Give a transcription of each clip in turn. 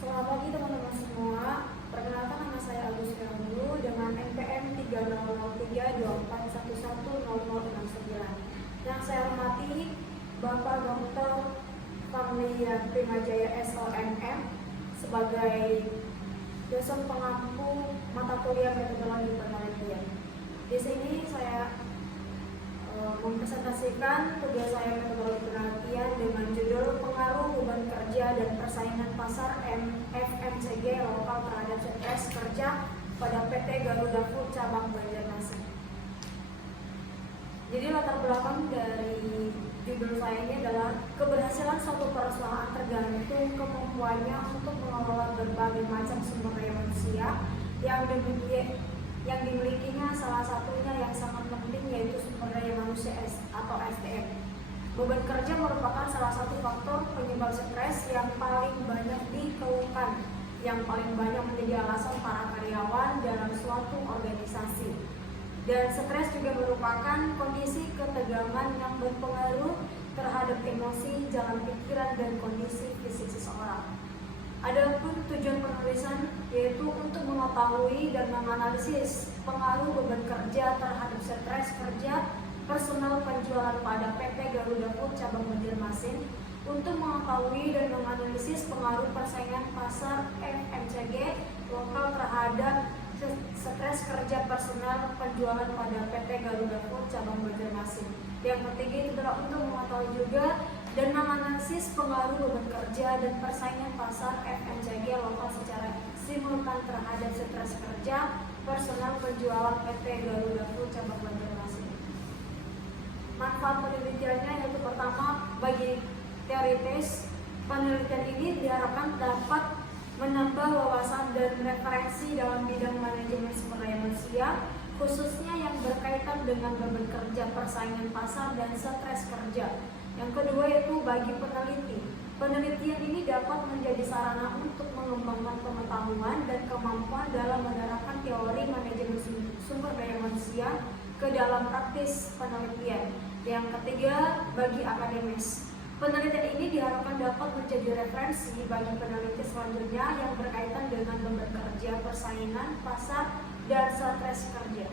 Selamat pagi teman-teman semua. Perkenalkan, nama saya Agus Firmanulu dengan NPM 303324110069. Yang saya hormati Bapak Dr. Fahmilian Primajaya SOMM sebagai dosen pengampu mata kuliah metodologi penelitian. Di sini saya mempresentasikan tugas saya metodologi penelitian dengan judul pengaruh beban kerja dan persaingan pasar FMCG lokal terhadap stres kerja pada PT Garuda Food cabang Banjarmasin. Jadi latar belakang dari judul saya ini adalah keberhasilan suatu perusahaan tergantung kemampuannya untuk mengelola berbagai macam sumber daya manusia yang dimilikinya, salah satunya yang sangat penting yaitu sumber daya manusia atau SDM. Beban kerja merupakan salah satu faktor penyebab stres yang paling banyak dikeluhkan, yang paling banyak menjadi alasan para karyawan dalam suatu organisasi. Dan stres juga merupakan kondisi ketegangan yang berpengaruh terhadap emosi, jalan pikiran, dan kondisi fisik seseorang. Adapun tujuan penulisan yaitu untuk mengetahui dan menganalisis pengaruh beban kerja terhadap stres kerja personal penjualan pada PT Garuda Food cabang Banjarmasin, untuk mengetahui dan menganalisis pengaruh persaingan pasar FMCG lokal terhadap stres kerja personal penjualan pada PT Garuda Food cabang Banjarmasin. Yang ketiga itu adalah untuk mengetahui juga dan menganalisis pengaruh beban kerja dan persaingan pasar FMCG lokal secara simultan terhadap stres kerja personal penjualan PT Garuda Food cabang Banjarmasin. Manfaat penelitiannya yaitu pertama, bagi teoritis, penelitian ini diharapkan dapat menambah wawasan dan referensi dalam bidang manajemen sumber daya manusia, khususnya yang berkaitan dengan beban kerja, persaingan pasar, dan stres kerja. Yang kedua yaitu bagi peneliti. Penelitian ini dapat menjadi sarana untuk mengembangkan pengetahuan dan kemampuan dalam menerapkan teori manajemen sumber daya manusia ke dalam praktis penelitian. Yang ketiga, bagi akademis. Penelitian ini diharapkan dapat menjadi referensi bagi peneliti selanjutnya yang berkaitan dengan beban kerja, persaingan pasar, dan stres kerja.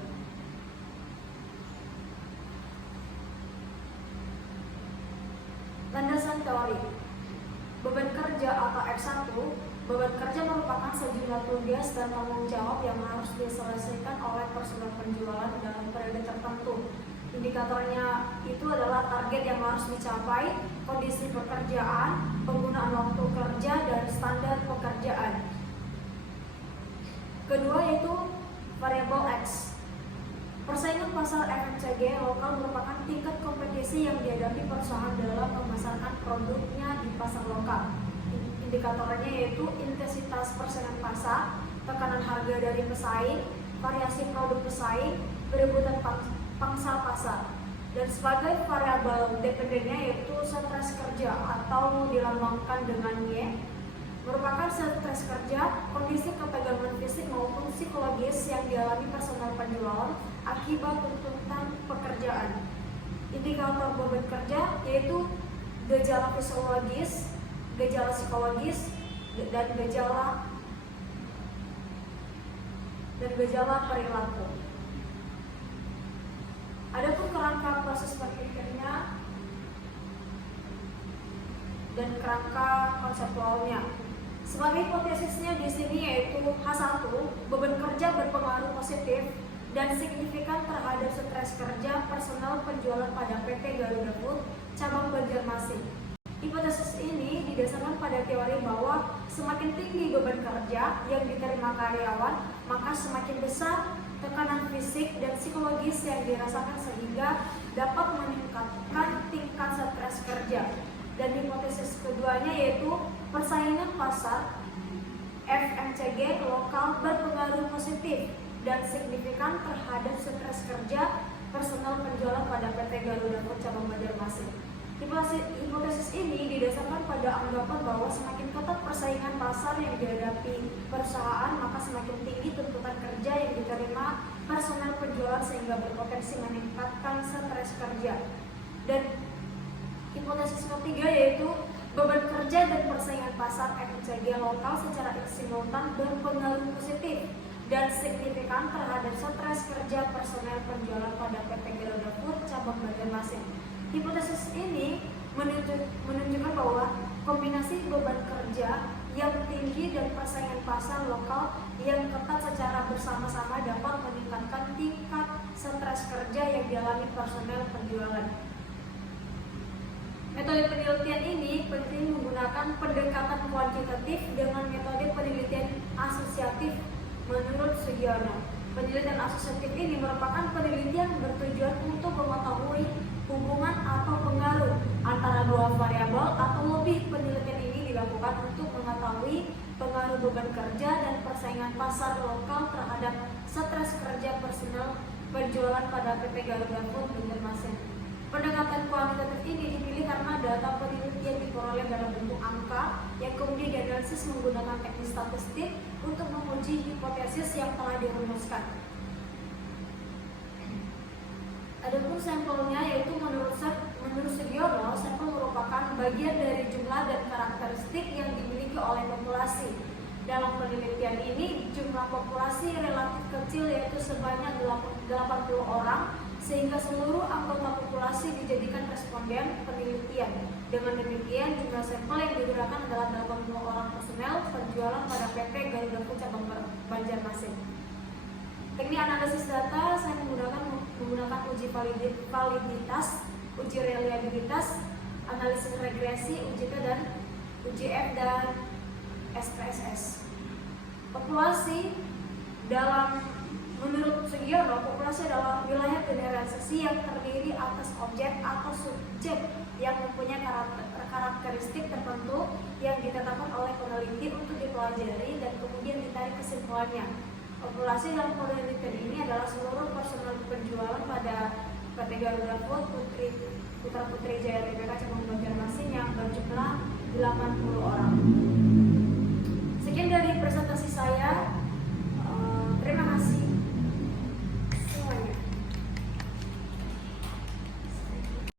Landasan teori. Beban kerja atau F1, beban kerja merupakan sejumlah tugas dan tanggung jawab yang harus diselesaikan oleh personel penjualan dalam periode tertentu. Indikatornya itu adalah target yang harus dicapai, kondisi pekerjaan, penggunaan waktu kerja, dan standar pekerjaan. Kedua yaitu variabel X. Persaingan pasar FMCG lokal merupakan tingkat kompetisi yang dihadapi perusahaan dalam memasarkan produknya di pasar lokal. Indikatornya yaitu intensitas persaingan pasar, tekanan harga dari pesaing, variasi produk pesaing, perebutan pangsa pasar. Dan sebagai variabel dependennya yaitu stres kerja atau dilambangkan dengan Y, merupakan stres kerja, kondisi ketegangan fisik maupun psikologis yang dialami personel penjualan akibat tuntutan pekerjaan. Indikator beban kerja yaitu gejala fisiologis, gejala psikologis, dan gejala perilaku. Adapun kerangka proses berpikirnya dan kerangka konseptualnya. Sebagai hipotesisnya di sini yaitu H1, beban kerja berpengaruh positif dan signifikan terhadap stres kerja personal penjualan pada PT Garuda Food cabang Banjarmasin. Hipotesis ini didasarkan pada teori bahwa semakin tinggi beban kerja yang diterima karyawan, maka semakin besar tekanan fisik dan psikologis yang dirasakan sehingga dapat meningkatkan tingkat stres kerja. Dan hipotesis keduanya yaitu persaingan pasar FMCG lokal berpengaruh positif dan signifikan terhadap stres kerja personal penjualan pada PT Garuda Food cabang Banjarmasin. Hipotesis ini didasarkan pada anggapan bahwa semakin ketat persaingan pasar yang dihadapi perusahaan, maka semakin tinggi tuntutan kerja yang diterima personel penjualan sehingga berpotensi meningkatkan stres kerja. Dan hipotesis ketiga yaitu Beban kerja dan persaingan pasar FCG lokal secara simultan berpengaruh positif dan signifikan terhadap stres kerja personel penjualan pada PT Garuda Food cabang Banjarmasin. Hipotesis ini menunjukkan bahwa kombinasi beban kerja yang tinggi dan persaingan pasar lokal yang ketat secara bersama-sama dapat meningkatkan tingkat stres kerja yang dialami personel penjualan. Metode penelitian ini penting menggunakan pendekatan kuantitatif dengan metode penelitian asosiatif. Menurut Sugiono, penelitian asosiatif ini merupakan penelitian bertujuan untuk mengetahui hubungan atau pengaruh antara dua variabel atau lebih. Penelitian ini dilakukan untuk mengetahui pengaruh beban kerja dan persaingan pasar lokal terhadap stres kerja personel penjualan pada PT Garuda Food Banjarmasin. Pendekatan kuantitatif ini dipilih karena data penelitian diperoleh dalam bentuk angka yang kemudian dianalisis menggunakan teknik statistik untuk menguji hipotesis yang telah dirumuskan. Adapun sampelnya yaitu menurut Sugiono, sampel merupakan bagian dari jumlah dan karakteristik yang dimiliki oleh populasi. Dalam penelitian ini, jumlah populasi relatif kecil yaitu sebanyak 80 orang, sehingga seluruh anggota populasi dijadikan responden penelitian. Dengan demikian, jumlah sampel yang digunakan adalah 80 orang personel penjualan pada PT Garuda Food cabang Banjarmasin. Teknik analisis data saya menggunakan uji validitas, uji reliabilitas, analisis regresi, uji T dan uji F dan SPSS. Populasi menurut Sugiono, populasi adalah wilayah generalisasi yang terdiri atas objek atau subjek yang mempunyai karakteristik tertentu yang ditetapkan oleh peneliti untuk dipelajari dan kemudian ditarik kesimpulannya. Populasi dalam penelitian ini adalah seluruh personel penjualan pada PT Garuda Food Putra Putri Jaya Tbk cabang Banjarmasin yang berjumlah 80 orang.